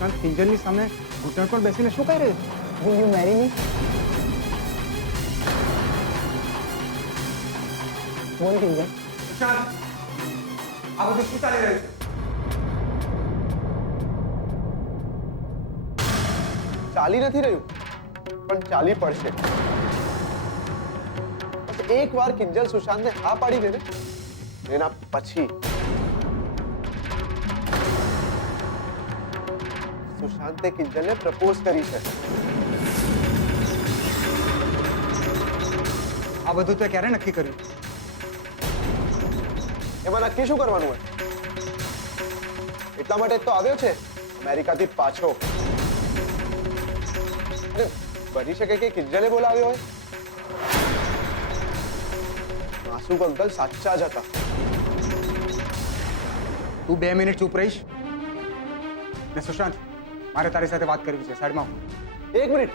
સુશાંત કિંજલની સામે ઘૂંટણ પર બેસીને શું કહી રહ્યો? Will you marry me? બોલ કિંજલ. સુશાંત, આ બધું શું ચાલી રહ્યું છે? ચાલી નથી રહ્યું, પણ ચાલી પડશે. એકવાર કિંજલ સુશાંતને હા પાડી દે ને, એના પછી સુશાંતે કિંજલને પ્રપોઝ કરી છે. આ બધું તે ક્યારે નક્કી કર્યું? એમાં નક્કી શું કરવાનું હોય? એટલા માટે તો આવ્યો છે અમેરિકાથી પાછો. બની શકે કે કિંજલે બોલાવ્યો હોય. માસુક અંકલ સાચા જ હતા. તું 2 મિનિટ ચૂપ રહીશ ને સુશાંત, મારે તારી સાથે વાત કરવી છે. સાઈડમાં આવ. 1 મિનિટ.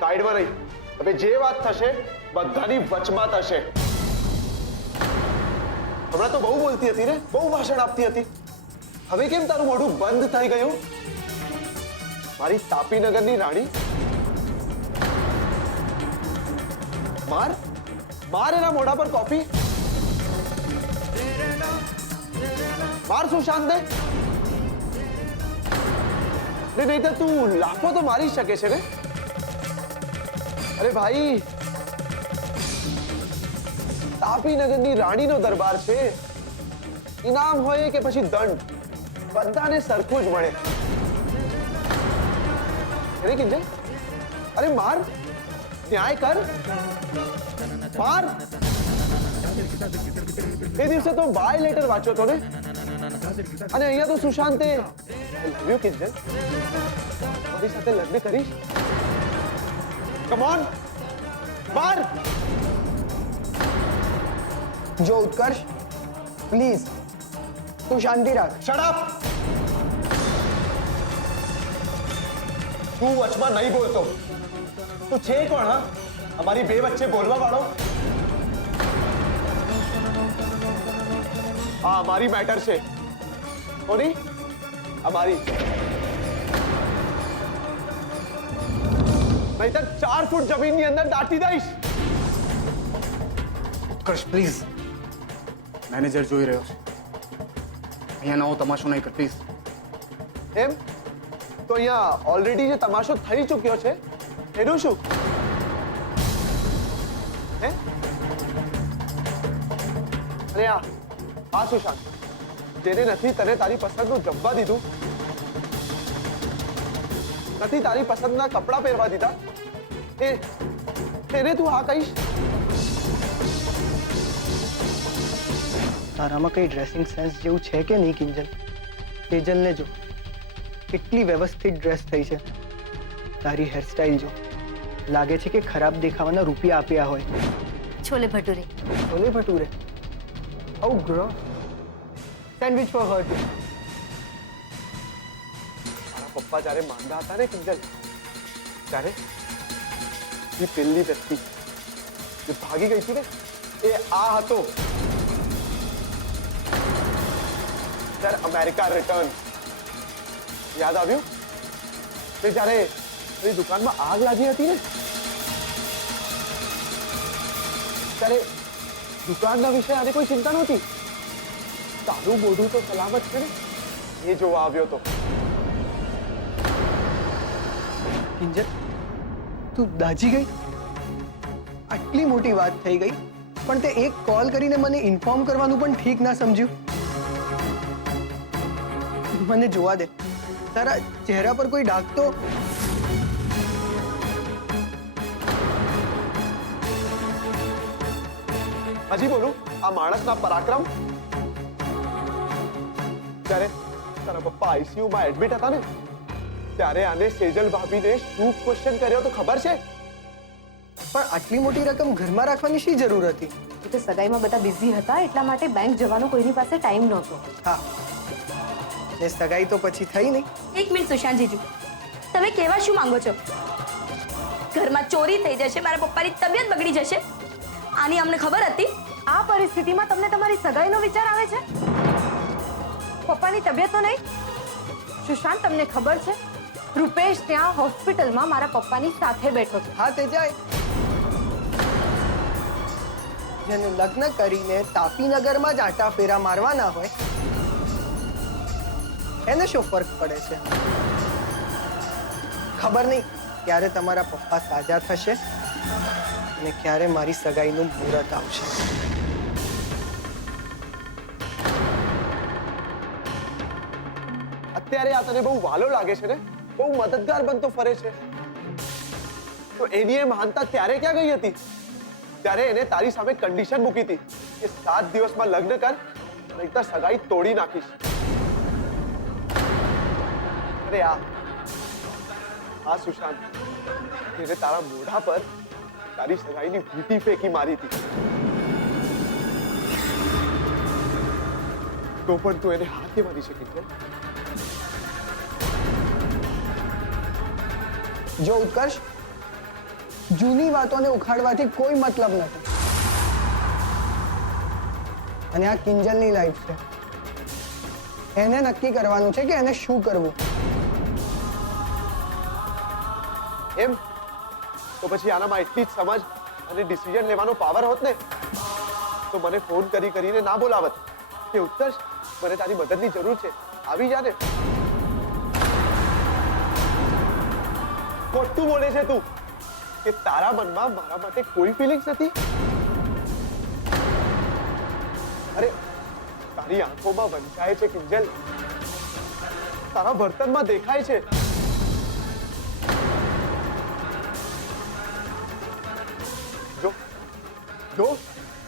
સાઈડમાં નહીં, હવે જે વાત થશે બધાની વચમાં થશે. હમણાં તો બહુ બોલતી હતી ને, બહુ ભાષણ આપતી હતી. હવે કેમ તારું મોઢું બંધ થઈ ગયું? મારી તાપીનગરની રાણી. માર માર એના મોઢા પર કોફી. માર સુશાંત ને. નહીં તો તું લાખો તો મારી શકે છે ને. અરે ભાઈ, તાપીનગરની રાણીનો દરબાર છે. ઇનામ હોય કે પછી દંડ, બધાને સરખું જ મળે. અરે કિંજલ, અરે માર, ન્યાય કર. માર. એ દિવસે તો બાય લેટર વાંચ્યો તો ને, અને અહીંયા તો સુશાંતે લવ યુ કિંજલ, મારી સાથે લગ્ન કરીશ? કમ ઓન, માર. જો ઉત્કર્ષ, પ્લીઝ તું શાંતિ રાખ. Shut up. તું વચમાં નહીં બોલતો. તું છે કોણ? હા, અમારી બે વચ્ચે બોલવા વાળો. હા, અમારી મેટર છે. કોની? અમારી. નહીતર 4 ફૂટ જમીનની અંદર દાટી દઈશ. ઉત્કર્ષ પ્લીઝ, મેનેજર જોઈ રહ્યો છે. અહીંયા નવો તમાશો નહીં કર પ્લીઝ. એમ તો અહીંયા ઓલરેડી જે તમાશો થઈ ચૂક્યો છે એનું શું? હે? અરે આ સુશાંત, જેને નથી તને તારી પસંદનું જમવા દીધું, નથી તારી પસંદના કપડાં પહેરવા દીધા, એને તું હા કહીશ? તારામાં કઈ ડ્રેસિંગ સેન્સ જેવું છે કે નહીં કિંજલ? તેજલને જો, કેટલી વ્યવસ્થિત ડ્રેસ થઈ છે. તારી હેરસ્ટાઇલ જો, લાગે છે કે ખરાબ દેખાવાના રૂપિયા આપ્યા હોય. Chole bhature. Chole bhature? Oh girl, sandwich for her too. મારા પપ્પા જ્યારે માંદા હતા ને કિંજલ, ત્યારે એ પેલી વ્યક્તિ જે ભાગી ગઈ હતી ને, એ આ હતો. ત્યારે અમેરિકા રિટર્ન યાદ આવ્યું? કે જ્યારે એ દુકાનમાં આગ લાગી હતી ને, ત્યારે દુકાનના વિશે આને કોઈ ચિંતા નહોતી. તારું મોઢું તો સલામત છે ને, એ જોવા આવ્યો તો. કિંજલ, તું દાજી ગઈ? આટલી મોટી વાત થઈ ગઈ, પણ તે એક કોલ કરીને મને ઇન્ફોર્મ કરવાનું પણ ઠીક ના સમજ્યું. મને જોવા દે, તારા ચહેરા પર કોઈ ડાઘ તો? હજી બોલું આ માણસના પરાક્રમ? ત્યારે તારા પપ્પા આઈસીયુમાં એડમિટ હતા ને, ત્યારે આને સેજલ ભાભીને શું ક્વેશ્ચન કર્યો તો ખબર છે? પણ આટલી મોટી રકમ ઘરમાં રાખવાની શી જરૂર હતી? એ તો સગાઈમાં બધા બિઝી હતા, એટલા માટે બેંક જવાનો કોઈની પાસે ટાઈમ નહોતો. હા, ને સગાઈ તો પછી થઈ નહીં. એક મિનિટ સુશાંત જીજુ, તમે કહેવા શું માંગો છો? ઘરમાં ચોરી થઈ જશે, મારા પપ્પાની તબિયત બગડી જશે, આની અમને ખબર હતી? આ પરિસ્થિતિમાં તમને તમારી સગાઈનો વિચાર આવે છે? પપ્પાની તબિયત તો નહીં? સુશાંત, તમને ખબર છે રૂપેશ ત્યાં હોસ્પિટલમાં મારા પપ્પાની સાથે બેઠો છે. હા તે જાય. જેને લગ્ન કરીને તાપીનગરમાં જ આટા ફેરા મારવાના હોય એને શું ફરક પડે છે? ખબર નહીં ક્યારે તમારા પપ્પા સાજા થશે અને ક્યારે મારી સગાઈનું મુહૂર્ત આવશે. અત્યારે આ તને બહુ વાલો લાગે છે ને, બહુ મદદગાર બનતો ફરે છે. તો એની એ માનતા ત્યારે ક્યાં ગઈ હતી ત્યારે એને તારી સામે કન્ડિશન મૂકી હતી કે 7 દિવસમાં લગ્ન કર નહીંતર સગાઈ તોડી નાખીશ. અરે આ સુશાંત જેને તારા મોઢા પર તારી સગાઈની વીંટી ફેંકી મારી હતી, તો પણ તું એને હાથે મારી શકી છે. જો ઉત્કર્ષ, જૂની વાતોને ઉખાડવાથી કોઈ મતલબ નથી. અને આ કિંજલની લાઈફ છે, એને નક્કી કરવાનું છે કે એને શું કરવું. એમ તો પછી આનામાં એટલી જ સમજ અને ડિસિઝન લેવાનો પાવર હોત ને તો મને ફોન કરીને ના બોલાવત કે ઉત્કર્ષ મને તારી મદદની જરૂર છે, આવી જા ને. ખોટું બોલે છે તું કે તારા મનમાં મારા માટે કોઈ ફિલિંગ્સ નથી. અરે તારી આંખોમાં વંચાય છે કિંજલ, તારા વર્તનમાં દેખાય છે. જો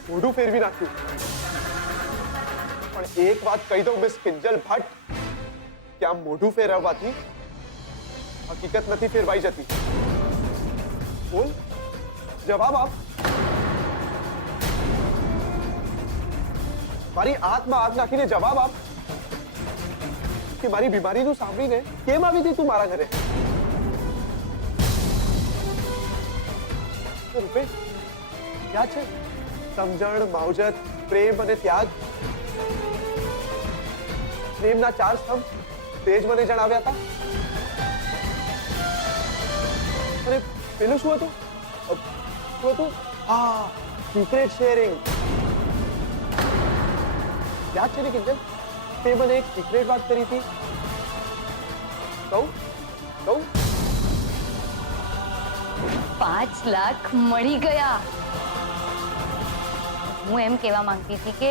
મોઢું ફેરવી નાખ્યું. પણ એક વાત કહી દઉં મિસ કિંજલ ભટ્ટ કે આમ મોઢું ફેરવવાથી હકીકત નથી ફેરવાઈ જતી. બોલ, જવાબ આપ. મારી આંખમાં આંખ નાખીને જવાબ આપ કે મારી બીમારીનું સાંભળીને કેમ આવી હતી તું મારા ઘરે? રૂપેશ યાદ છે? સમજણ, માવજત, પ્રેમ અને ત્યાગ, પ્રેમના 4 સ્તંભ તે જ મને જણાવ્યા હતા. અને પેલું શું હતું? શું હતું? હા, સિક્રેટ શેરિંગ. યાદ છે ને કિંજલ? તે મને એક સિક્રેટ વાત કરી હતી. કહું 5 લાખ મળી ગયા. હું એમ કહેવા માંગતી હતી કે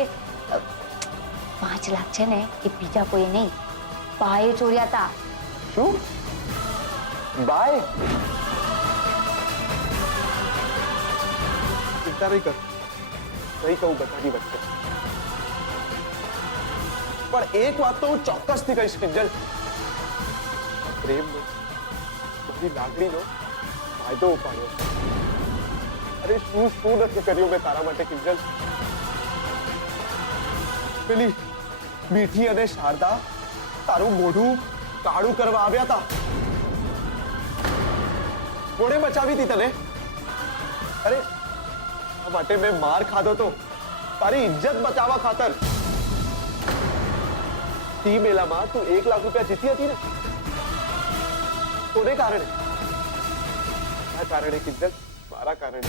5 લાખ છે ને એ બીજા કોઈ નહીં, બાએ ચોર્યા હતા. શું? બાય? ચિંતા નહીં કર, નહીં કહું બધાની વચ્ચે. પણ એક વાત તો હું ચોક્કસથી કહીશ કિંજલ, પ્રેમનો, મારી લાગણીનો ફાયદો ઉપાડ્યો. અરે શું નથી કર્યું મેં તારા માટે કિંજલ. પેલી મીઠી અને શારદા તારું મોઢું કાળું કરવા આવ્યા હતા. કોણે બચાવી હતી તને? અરે આ માટે મેં માર ખાધો તો તારી ઇજ્જત બચાવવા ખાતર. તી મેલામાં તું 1 લાખ રૂપિયા જીતી હતી ને, કોને કારણે? મારા કારણે કિંજલ, મારા કારણે.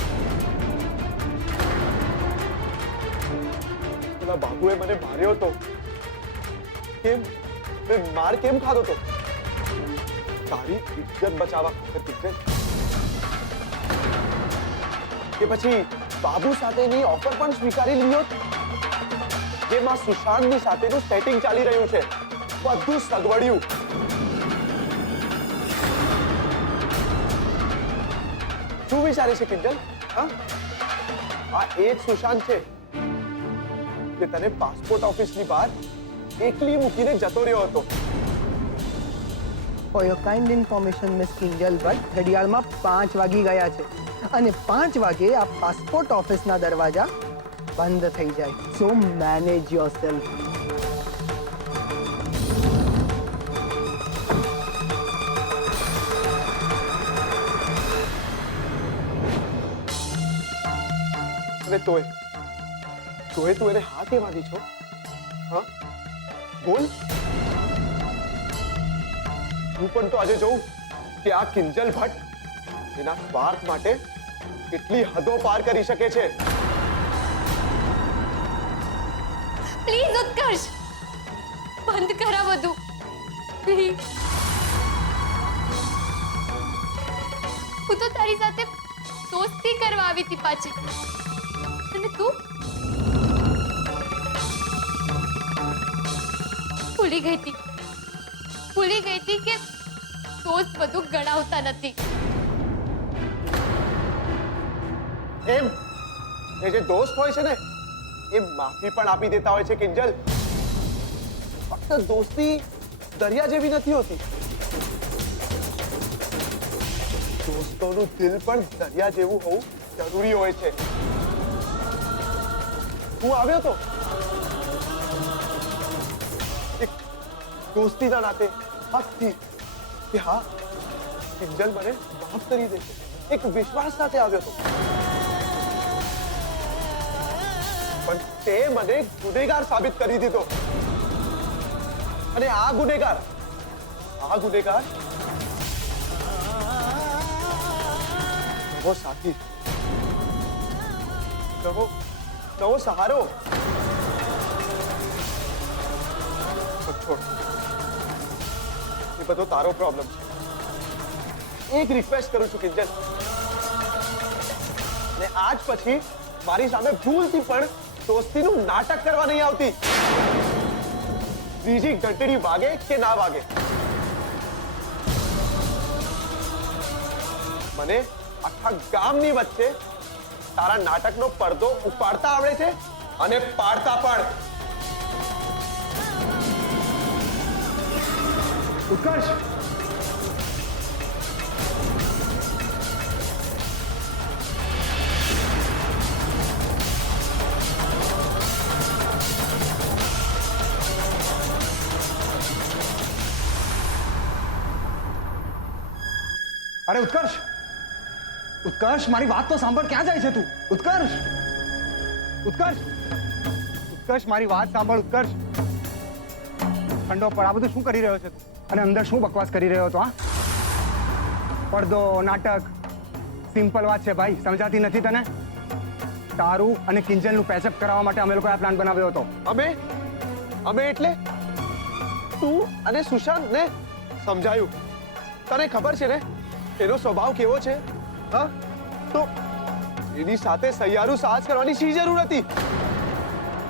પેલા બાબુએ મને માર્યો હતો. કેમ? મેં માર કેમ ખાધો તો? તારી ઇજ્જત બચાવવા ખાતર કિંજલ. કે પછી બાબુ સાથેની ઓફર પણ સ્વીકારી લીધો, જેમાં સુશાંતની સાથેનું સેટિંગ ચાલી રહ્યું છે, બધું સગવડ્યું. શું વિચારે છે કિંજલ? આ એ જ સુશાંત છે જે તને પાસપોર્ટ ઓફિસની બહાર એકલી મૂકીને જતો રહ્યો હતો. For your kind information, Miss Kinjal Bhatt, ઘડિયાળમાં 5 વાગી ગયા છે અને 5 વાગે આ પાસપોર્ટ ઓફિસના દરવાજા બંધ થઈ જાય. સો મેનેજ યોરસેલ્ફ. અને તોય તું એને હા કેમ આવી છો? હા, બોલ. હું પણ તો આજે જોઉં કે આ કિંજલ ભટ્ટ એના સ્વાર્થ માટે કેટલી હદો પાર કરી શકે છે. પ્લીઝ ઉત્કર્ષ, બંધ કરા બધું પ્લીઝ. હું તો તારી સાથે દોસ્તી કરવા આવી હતી પાછી, અને તું ભૂલી ગઈ હતી કે દોસ્ત બધું ગણાવતા નથી. એમ એ જે દોસ્ત હોય છે ને એ માફી પણ આપી દેતા હોય છે કિંજલ. ફક્ત દોસ્તી દરિયા જેવી નથી હોતી. દોસ્તોનું દિલ પણ દરિયા જેવું હોવું જરૂરી હોય છે. હું આવ્યો તો એક દોસ્તીના નાતે હકથી કે હા કિંજલ મને માફ કરી દેશે, એક વિશ્વાસ સાથે આવ્યો તો. પણ તે મને ગુનેગાર સાબિત કરી દીધો. અને આ ગુનેગાર નવો સાથી, નવો સહારો. છોડ, એ બધો તારો પ્રોબ્લેમ છે. એક રિક્વેસ્ટ કરું છું કિંજલ, ને આજ પછી મારી સામે ભૂલથી પણ દોસ્તીનું નાટક કરવા નહીં આવતી. બીજી ઘંટડી વાગે કે ના વાગે, મને આખા ગામની વચ્ચે તારા નાટકનો પડદો ઉપાડતા આવડે છે અને પાડતા પણ. ઉત્કર્ષ, અરે ઉત્કર્ષ, ઉત્કર્ષ મારી વાત તો સાંભળ. ક્યાં જાય છે તું? ઉત્કર્ષ, ઉત્કર્ષ, ઉત્કર્ષ મારી વાત સાંભળ. ઉત્કર્ષ, ઠંડો પડ. આ બધું શું કરી રહ્યો છે તું? અને અંદર શું બકવાસ કરી રહ્યો હતો? હા, પડદો, નાટક, સિમ્પલ વાત છે ભાઈ, સમજાતી નથી તને? તારું અને કિંજલનું પેચઅપ કરાવવા માટે અમે લોકોએ આ પ્લાન બનાવ્યો હતો. અમે એટલે તું અને સુશાંત ને સમજાયું. તને ખબર છે ને એનો સ્વભાવ કેવો છે? હા, તો એની સાથે સહિયારું સાહસ કરવાની શી જરૂર હતી?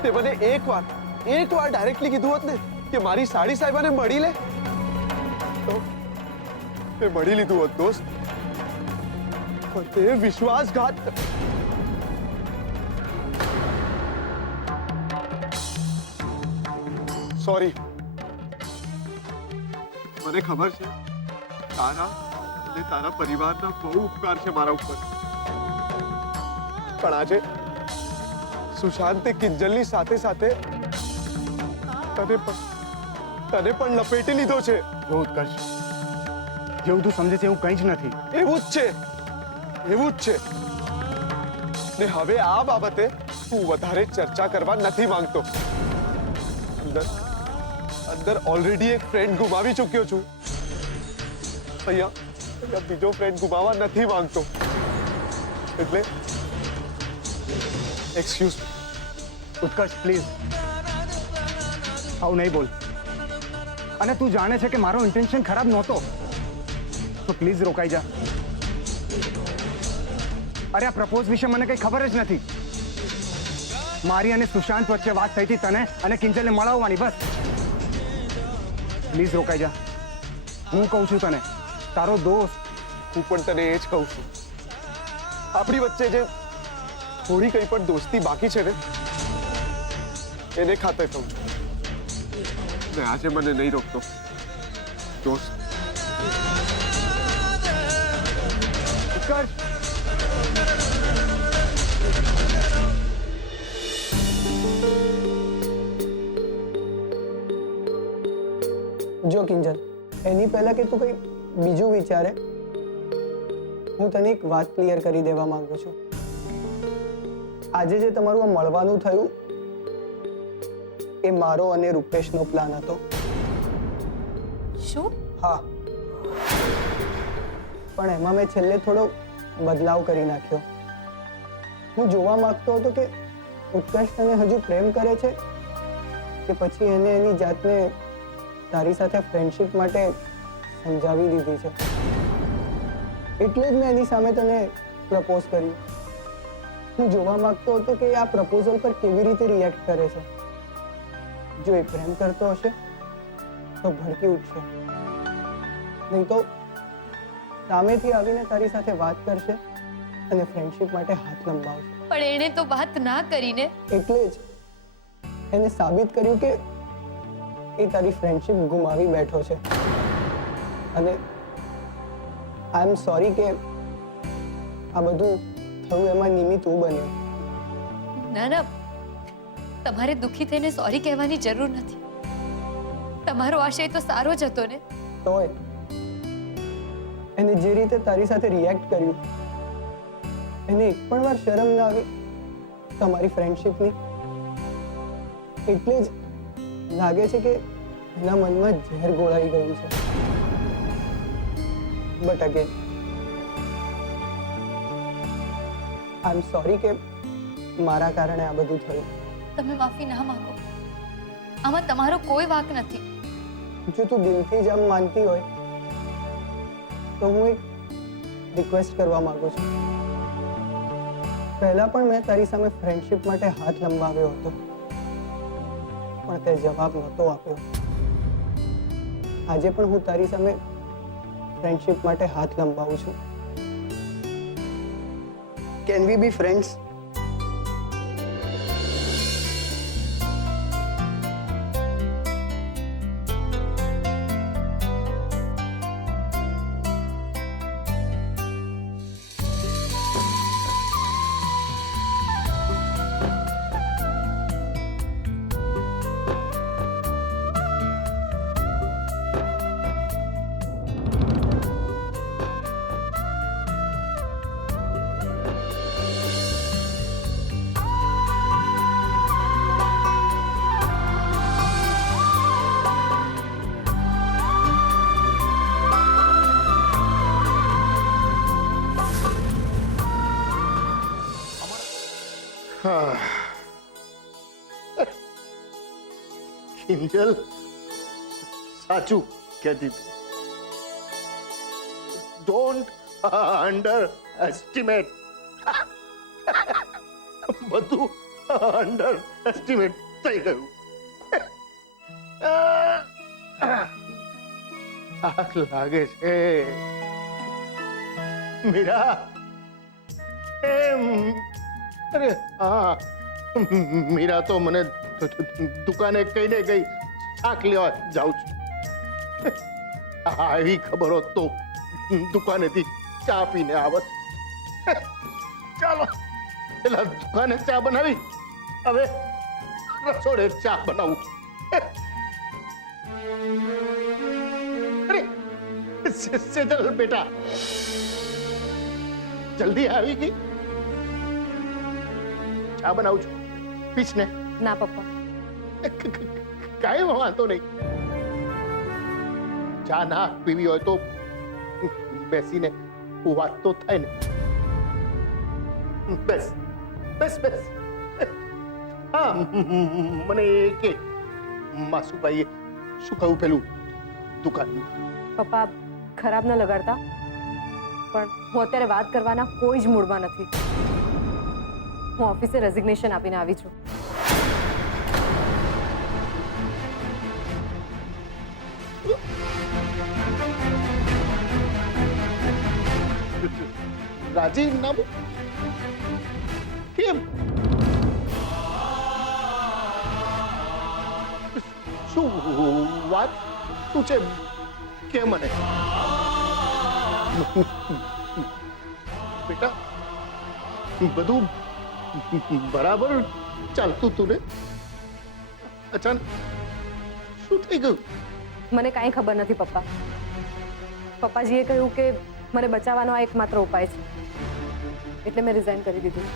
તે મને એકવાર ડાયરેક્ટલી કીધું હોત ને કે મારી સાડી સાહેબાને મળી લે, તો મેં મળી લીધું હોત દોસ્ત. પણ તે વિશ્વાસઘાત. સોરી. મને ખબર છે તારા અને તારા પરિવારના બહુ ઉપકાર છે મારા ઉપર. પણ આજે સુશાંતે કિંજલની સાથે સાથે તને પણ લપેટી લીધો છે. જો ઉત્કર્ષ, જેવું તું સમજે છે એવું કંઈ જ નથી. એવું જ છે. ને હવે આ બાબતે હું વધારે ચર્ચા કરવા નથી માંગતો. અંદર ઓલરેડી એક ફ્રેન્ડ ગુમાવી ચૂક્યો છું. અહીંયા બીજો ફ્રેન્ડ ગુમાવવા નથી માંગતો. એટલે એક્સક્યુઝ મી. ઉત્કર્ષ પ્લીઝ, આવું નહીં બોલ. અને તું જાણે છે કે મારો ઇન્ટેન્શન ખરાબ નહોતો, તો પ્લીઝ રોકાઈ જા. અરે આ પ્રપોઝ વિશે મને કંઈ ખબર જ નથી. મારી અને સુશાંત વચ્ચે વાત થઈ હતી તને અને કિંજલને મળાવવાની, બસ. પ્લીઝ રોકાઈ જા. હું કહું છું તને, તારો દોસ્ત. હું પણ તને એ જ કહું છું. આપણી વચ્ચે જે થોડી કંઈ પણ દોસ્તી બાકી છે ને એને ખાતર કહું છું. ને આજે મને નહીં રોકતો દોસ્ત. ઉત્કર્ષ, જો કિંજલ, એની પહેલા કે તું કંઈ બીજું વિચારે, હું તને એક વાત ક્લિયર કરી દેવા માંગુ છું. આજે જે તમારું આ મળવાનું થયું એ મારો અને રૂપેશનો પ્લાન હતો. શું? હા, પણ એમાં મેં છેલ્લે થોડો બદલાવ કરી નાખ્યો. હું જોવા માંગતો હતો કે ઉત્કર્ષ તને હજુ પ્રેમ કરે છે કે પછી એને એની જાતને તારી સાથે ફ્રેન્ડશિપ માટે સમજાવી દીધી છે. એટલે જ મેં એની સામે તને પ્રપોઝ કર્યું. હું જોવા માંગતો હતો કે આ પ્રપોઝલ પર કેવી રીતે રિએક્ટ કરે છે. જો એ પ્રેમ કરતો હશે તો ભડકી ઉઠશે, નહીં તો સામેથી આવીને તારી સાથે વાત કરશે અને ફ્રેન્ડશિપ માટે હાથ લંબાવશે. પણ એણે તો વાત ના કરીને. એટલે જ એને સાબિત કર્યું કે એ તારી ફ્રેન્ડશિપ ગુમાવી બેઠો છે. અને આઈ એમ સોરી કે આ બધું થયું એમાં નિમિત્ત હું બન્યો. ના ના, તમારે દુઃખી થઈને સોરી કહેવાની જરૂર નથી. તમારો આશય તો સારો જ હતો ને. તોય એને જે રીતે તારી સાથે રિએક્ટ કર્યું, એને એક પણ વાર શરમ ના આવી તમારી ફ્રેન્ડશિપની. એટલે જ લાગે છે કે એના મનમાં ઝેર ગોળાઈ ગયું છે. But again I am sorry કે મારા કારણે આ બધું થયું. તમે માફી ના માંગો, આમાં તમારો કોઈ વાંક નથી. જો તું દિલથી જ આમ માનતી હોય તો હું એક રિક્વેસ્ટ કરવા માંગુ છું. પહેલા પણ મેં તારી સામે ફ્રેન્ડશિપ માટે હાથ લંબાવ્યો હતો, પણ તે જવાબ નહોતો આપ્યો. આજે પણ હું તારી સામે ફ્રેન્ડશિપ માટે હાથ લંબાવું છું. Can we B friends? Kinjal સાચું કહેતી હતી. Don't under estimate. બધું અંડર એસ્ટિમેટ થઈ ગયું. આગ લાગે છે મીરા. અરે હા, મીરા તો મને દુકાને કહીને ગઈ શાક લેવા જાઉં છું. આવી ખબર હોત તો દુકાનેથી ચા પીને આવત. ચાલો પેલા દુકાને ચા બનાવી, હવે રસોડે ચા બનાવું. અરે સેજલ બેટા, જલ્દી આવી ગઈ. ચા બનાવું છું, પીછ ને. ના પપ્પા, કાંઈ વાંધો નહીં. ચા ના પીવી હોય તો બેસીને વાત તો થાય ને. બેસ બેસ બેસ. હા, મને કે માસુભાઈએ શું કહ્યું પેલું દુકાનનું? પપ્પા ખરાબ ન લગાડતા, પણ હું અત્યારે વાત કરવાના કોઈ જ મૂડમાં નથી. હું ઓફિસે રેઝિગ્નેશન આપીને આવી છું. રાજીનામું? કેમ? શું વાત શું છે કે મને? બેટા બધું બરાબર ચાલતું તું ને, અચાનક શું થઈ ગયું? મને કાંઈ ખબર નથી પપ્પા. પપ્પાજીએ કહ્યું કે મને બચાવવાનો આ એકમાત્ર ઉપાય છે, એટલે મેં રિઝાઇન કરી દીધું.